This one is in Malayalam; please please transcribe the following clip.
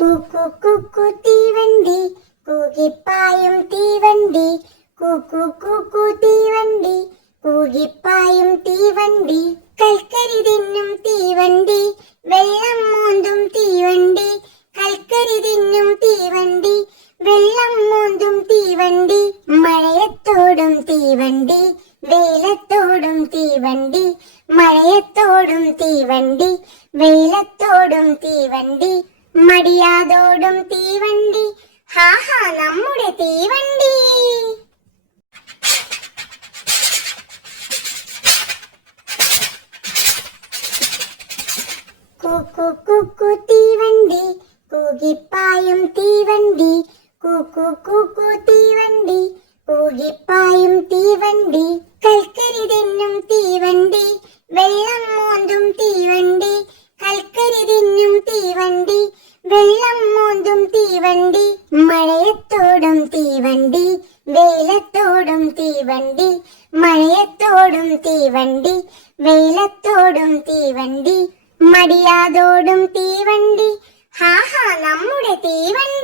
കൂക്കു കുക്കു തീവണ്ടി. കൂകിപ്പായും തീവണ്ടി. കൂക്കു കുക്കു തീവണ്ടി. കൂകിപ്പായും തീവണ്ടി. കൽക്കരി തിന്നും തീവണ്ടി. വെള്ളം മൂന്തും തീവണ്ടി. കൽക്കരി തിന്നും തീവണ്ടി. വെള്ളം മൂന്തും തീവണ്ടി. മഴയത്തോടും തീവണ്ടി. വെയിലത്തോടും തീവണ്ടി. മഴയത്തോടും തീവണ്ടി. വെയിലത്തോടും തീവണ്ടി. മടിയാതോടും തീവണ്ടി. ഹാ ഹാ നമ്മുടെ തീവണ്ടി. കൂക്കു കുക്കു തീവണ്ടി. കൂകിപ്പായും തീവണ്ടി. കൂക്കു കുക്കു തീവണ്ടി. കൂകിപ്പായും വെള്ളം മോന്തും തീവണ്ടി മഴയത്തോടും തീവണ്ടി വെയിലത്തോടും തീവണ്ടി മഴയത്തോടും തീവണ്ടി വെയിലത്തോടും തീവണ്ടി മടിയാതോടും തീവണ്ടി ഹാഹാ നമ്മുടെ തീവണ്ടി.